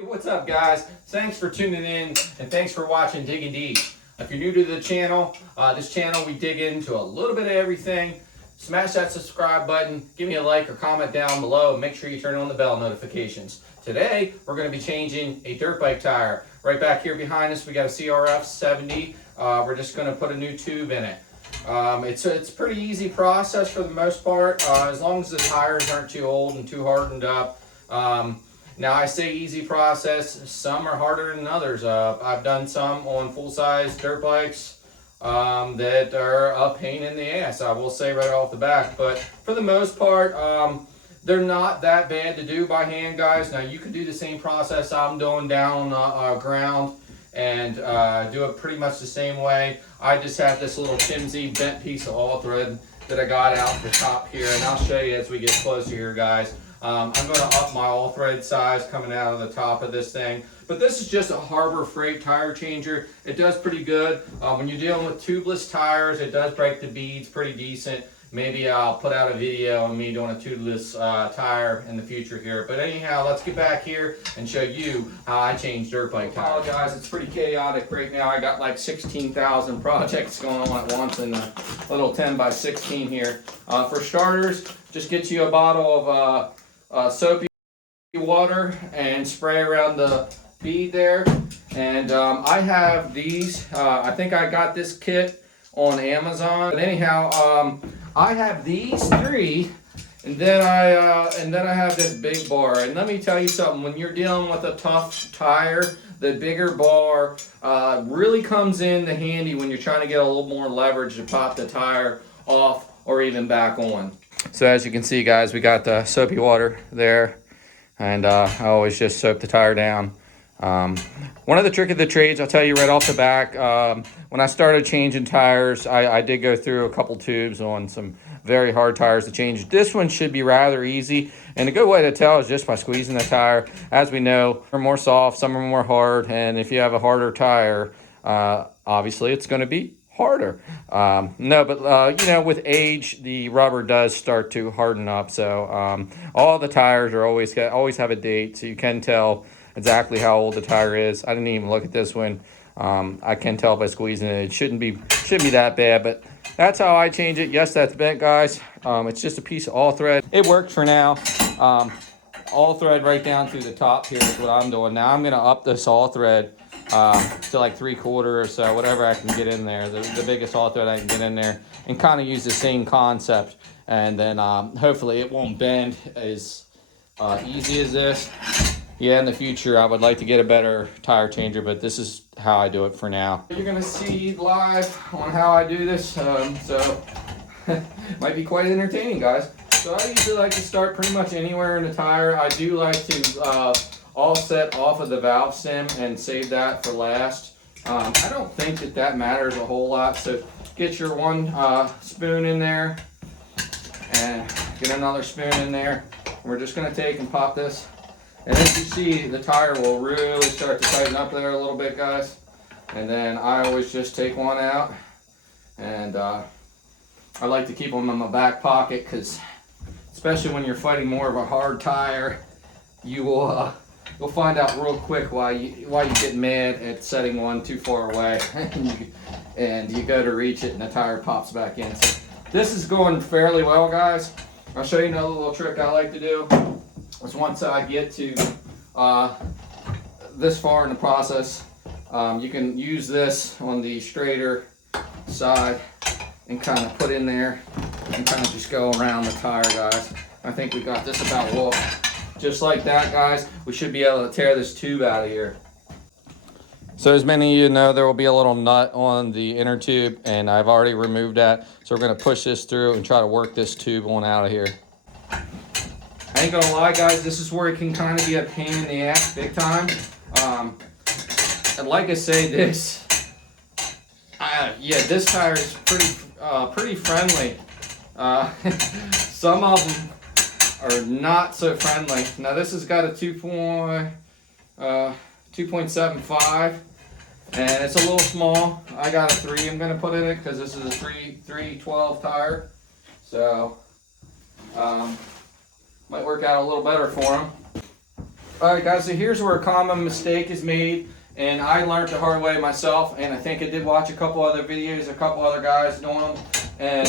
Hey, what's up guys? Thanks for tuning in and thanks for watching Digging Deep. If you're new to the channel, this channel we dig into a little bit of everything. Smash that subscribe button, give me a like or comment down below, and make sure you turn on the bell notifications. Today, we're going to be changing a dirt bike tire. Right back here behind us, we got a CRF 70. We're just going to put a new tube in it. It's a pretty easy process for the most part, as long as the tires aren't too old and too hardened up. Now I say easy process, some are harder than others. I've done some on full-size dirt bikes that are a pain in the ass, I will say right off the bat. But for the most part, they're not that bad to do by hand, guys. Now you could do the same process I'm doing down on ground and do it pretty much the same way. I just have this little flimsy bent piece of all thread that I got out the top here, and I'll show you as we get closer here, guys. I'm going to up my all thread size coming out of the top of this thing. But this is just a Harbor Freight tire changer. It does pretty good. When you're dealing with tubeless tires, it does break the beads pretty decent. Maybe I'll put out a video on me doing a tubeless tire in the future here. But anyhow, let's get back here and show you how I change dirt bike tires. Guys, it's pretty chaotic right now. I got like 16,000 projects going on at once in a little 10 by 16 here. For starters, just get you a bottle of soapy water and spray around the bead there. And I have these. I think I got this kit on Amazon. But anyhow, I have these three, and then I have this big bar. And let me tell you something: when you're dealing with a tough tire, the bigger bar really comes in handy when you're trying to get a little more leverage to pop the tire off or even back on. So as you can see, guys, we got the soapy water there, and I always just soap the tire down. One of the trick of the trades, I'll tell you right off the back, when I started changing tires, I did go through a couple tubes on some very hard tires to change. This one should be rather easy, and a good way to tell is just by squeezing the tire. As we know, some are more soft, some are more hard, and if you have a harder tire, obviously it's going to be harder. You know, with age, the rubber does start to harden up. So all the tires are always have a date, so you can tell exactly how old the tire is. I didn't even look at this one. I can tell by squeezing it. It shouldn't be that bad, but that's how I change it. Yes, that's bent, guys. It's just a piece of all thread. It worked for now. All thread right down through the top here is what I'm doing. Now I'm going to up this all thread to like 3/4 or so, whatever I can get in there, the biggest all thread I can get in there, and kind of use the same concept. And then hopefully it won't bend as easy as this. Yeah, in the future I would like to get a better tire changer, but this is how I do it for now. You're gonna see live on how I do this, so might be quite entertaining, guys. So I usually like to start pretty much anywhere in the tire. I do like to offset off of the valve stem and save that for last. I don't think that matters a whole lot, so get your one spoon in there and get another spoon in there. We're just going to take and pop this, and as you see, the tire will really start to tighten up there a little bit, guys. And then I always just take one out, and I like to keep them in my back pocket, because especially when you're fighting more of a hard tire, you will you'll find out real quick why you get mad at setting one too far away and you go to reach it and the tire pops back in. So this is going fairly well, guys. I'll show you another little trick I like to do. Is once I get to this far in the process, you can use this on the straighter side and kind of put in there and kind of just go around the tire, guys. I think we got this about well. Just like that, guys, we should be able to tear this tube out of here. So as many of you know, there will be a little nut on the inner tube, and I've already removed that. So we're gonna push this through and try to work this tube on out of here. I ain't gonna lie, guys, this is where it can kind of be a pain in the ass big time. And like I say, this tire is pretty friendly. Some of them are not so friendly. Now this has got a 2.75, and it's a little small. I got a 3 I'm gonna put in it because this is a 312 tire. So might work out a little better for them. All right, guys, so here's where a common mistake is made, and I learned the hard way myself, and I think I did watch a couple other videos, a couple other guys doing them, and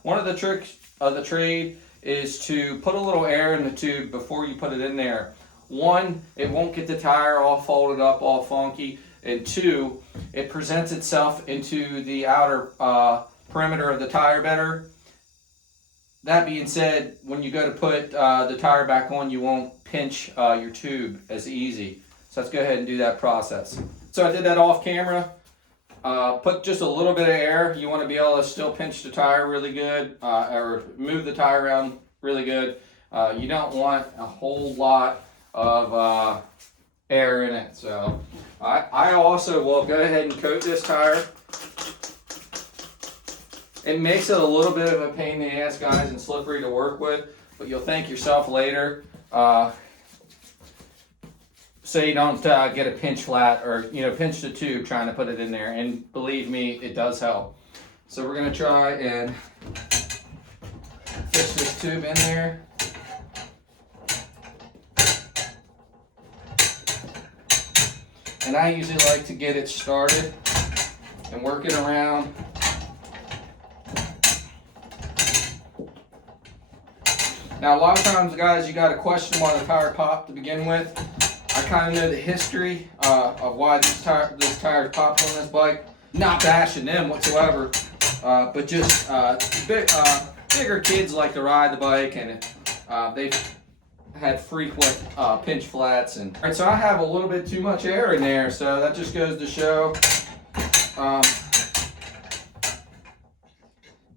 one of the tricks of the trade is to put a little air in the tube before you put it in there. One, it won't get the tire all folded up, all funky, and two, it presents itself into the outer perimeter of the tire better. That being said, when you go to put the tire back on, you won't pinch your tube as easy. So let's go ahead and do that process. So I did that off camera. Put just a little bit of air. You want to be able to still pinch the tire really good, or move the tire around really good. You don't want a whole lot of air in it. So I also will go ahead and coat this tire. It makes it a little bit of a pain in the ass, guys, and slippery to work with, but you'll thank yourself later. So you don't get a pinch flat, or pinch the tube trying to put it in there. And believe me, it does help. So we're gonna try and fish this tube in there. And I usually like to get it started and work it around. Now, a lot of times, guys, you got to question why the tire popped to begin with. I kind of know the history of why this tire popped on this bike. Not bashing them whatsoever, but just bigger kids like to ride the bike, and they've had frequent pinch flats. And all right, so I have a little bit too much air in there, so that just goes to show.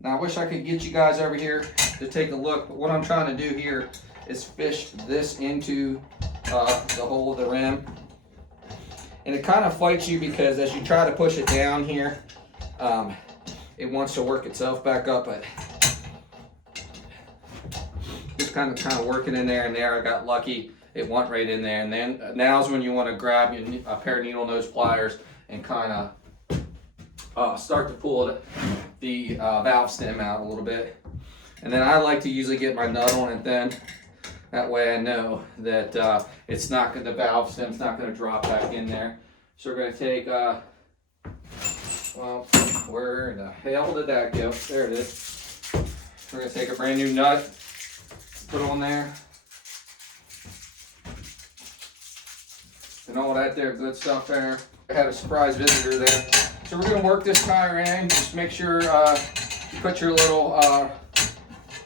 Now, I wish I could get you guys over here to take a look, but what I'm trying to do here is fish this into the hole of the rim. And it kind of fights you, because as you try to push it down here, it wants to work itself back up, but just kind of working in there, and there I got lucky. It went right in there, and then now's when you want to grab a pair of needle nose pliers and kind of start to pull the valve stem out a little bit. And then I like to usually get my nut on it then. That way I know that it's not the valve stem's not going to drop back in there. So we're going to take, well, where the hell did that go? There it is. We're going to take a brand new nut, put on there. And all that there good stuff there. I had a surprise visitor there. So we're going to work this tire in. Just make sure you put your little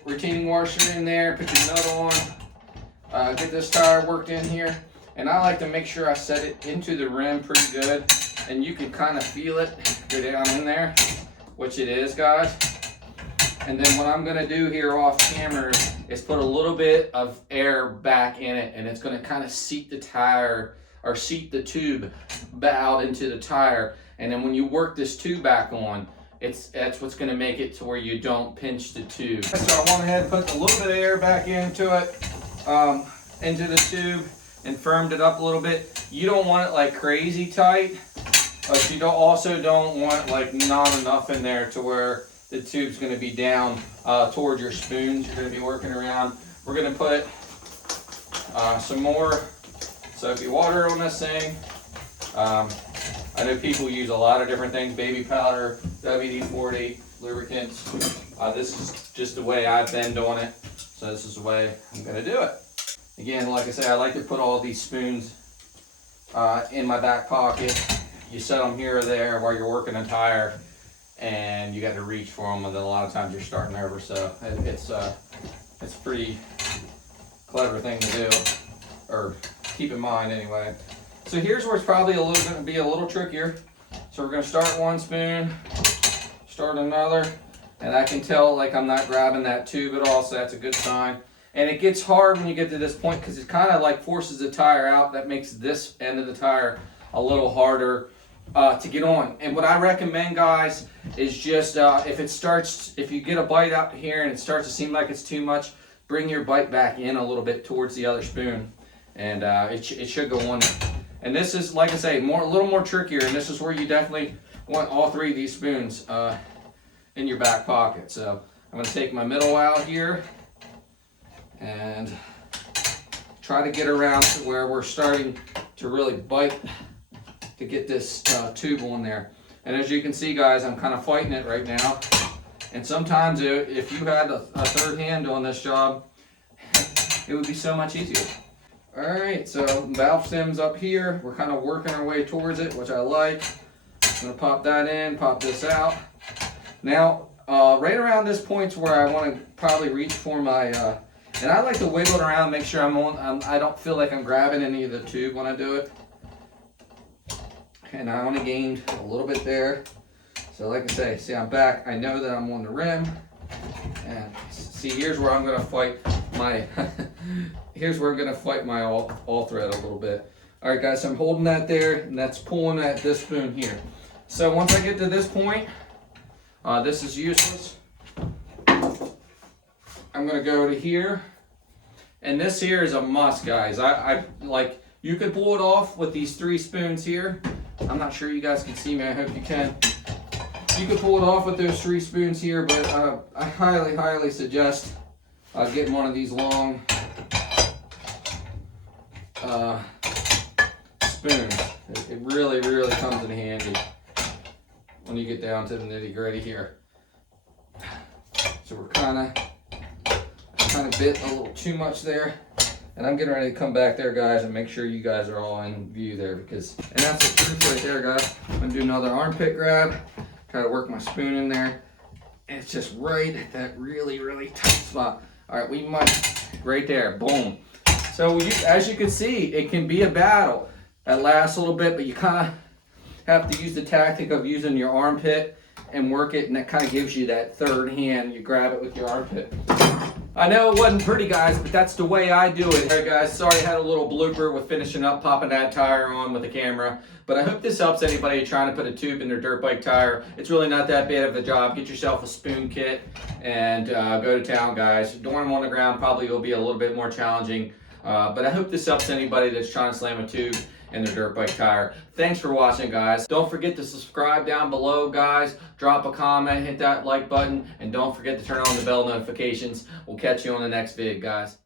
retaining washer in there, put your nut on, get this tire worked in here. And I like to make sure I set it into the rim pretty good, and you can kind of feel it go down in there, which it is, guys. And then what I'm going to do here off camera is put a little bit of air back in it, and it's going to kind of seat the tire, or seat the tube out into the tire. And then when you work this tube back on, that's what's going to make it to where you don't pinch the tube. So I went ahead and put a little bit of air back into it, into the tube, and firmed it up a little bit. You don't want it like crazy tight, but you also don't want like not enough in there to where the tube's going to be down toward your spoons you're going to be working around. We're going to put some more soapy water on this thing. I know people use a lot of different things, baby powder, WD-40, lubricants. This is just the way I've been doing it, so this is the way I'm going to do it. Again, like I say, I like to put all these spoons in my back pocket. You set them here or there while you're working a tire, and you got to reach for them, and then a lot of times you're starting over, so it's a pretty clever thing to do, or keep in mind anyway. So here's where it's probably going to be a little trickier. So we're going to start one spoon, start another, and I can tell like I'm not grabbing that tube at all, so that's a good sign. And it gets hard when you get to this point, because it kind of like forces the tire out. That makes this end of the tire a little harder to get on. And what I recommend, guys, is just if you get a bite out here and it starts to seem like it's too much, bring your bite back in a little bit towards the other spoon, and it should go on. And this is, like I say, a little more trickier, and this is where you definitely want all three of these spoons in your back pocket. So I'm going to take my middle out here and try to get around to where we're starting to really bite to get this tube on there. And as you can see, guys, I'm kind of fighting it right now. And sometimes if you had a third hand on this job, it would be so much easier. All right, so valve stem's up here. We're kind of working our way towards it, which I like. I'm gonna pop that in, pop this out. Now, right around this point's where I want to probably reach for my, and I like to wiggle it around, make sure I don't feel like I'm grabbing any of the tube when I do it. And I only gained a little bit there. So like I say, see, I'm back. I know that I'm on the rim. And see, here's where I'm gonna fight my, here's where I'm gonna fight my all thread a little bit. All right, guys, so I'm holding that there, and that's pulling at this spoon here. So once I get to this point, this is useless. I'm gonna go to here, and this here is a must, guys. I like, you could pull it off with these 3 spoons here. I'm not sure you guys can see me. I hope you can. You could pull it off with those 3 spoons here, but I highly suggest getting one of these long spoons. It really comes in handy when you get down to the nitty-gritty here. So we're kind of bit a little too much there. And I'm getting ready to come back there, guys, and make sure you guys are all in view there, because, and that's the truth right there, guys. I'm gonna do another armpit grab, try to work my spoon in there, and it's just right at that really tight spot. All right, we might, right there, boom. So as you can see, it can be a battle that lasts a little bit, but you kind of have to use the tactic of using your armpit and work it, and that kind of gives you that third hand. You grab it with your armpit. I know it wasn't pretty, guys, but that's the way I do it. All right, guys, sorry I had a little blooper with finishing up popping that tire on with the camera, but I hope this helps anybody trying to put a tube in their dirt bike tire. It's really not that bad of a job. Get yourself a spoon kit and go to town, guys. Doing them on the ground probably will be a little bit more challenging, but I hope this helps anybody that's trying to slam a tube in their dirt bike tire. Thanks for watching, guys. Don't forget to subscribe down below, guys. Drop a comment, hit that like button, and don't forget to turn on the bell notifications. We'll catch you on the next vid, guys.